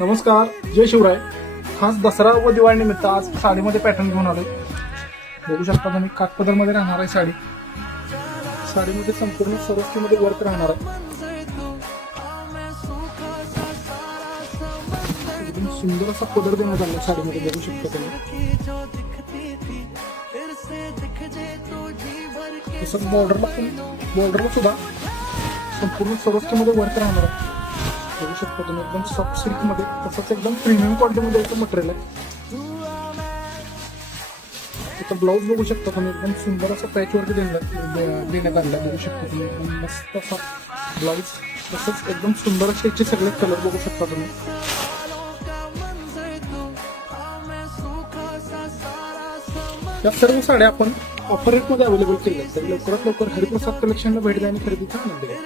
नमस्कार, जय शिवराय. खास दसरा व दिवाळी निमित्त आज साडीमध्ये पॅटर्न घेऊन आलोय. बघू शकता तुम्ही काठपदरमध्ये राहणार आहे साडी. साडीमध्ये संपूर्ण सरोस्कीमध्ये वर्क राहणार आहे. एकदम सुंदर असा पदर देण्यात आला साडीमध्ये, बघू शकता तुम्ही. तसंच बॉर्डरला सुद्धा संपूर्ण सरोस्कीमध्ये वर्क राहणार आहे. बघू शकता तुम्ही एकदम सॉफ्ट सिल्क मध्ये, तसंच एकदम प्रीमियम क्वालिटीमध्ये याचं मटेरियल आहे. त्याचा ब्लाऊज बघू शकता तुम्ही, एकदम सुंदर असं पॅच वर्क देण्यात आलेला. बघू शकता तुम्ही एकदम मस्त असा ब्लाऊज, तसंच एकदम सुंदर असे याचे सगळे कलर बघू शकता तुम्ही. या सर्व साड्या आपण ऑफर रेटमध्ये अवेलेबल केल्या आहेत. तर लवकरात लवकर हरिप्रसाद कलेक्शनला भेट द्या आणि खरेदीचा आनंद घ्या.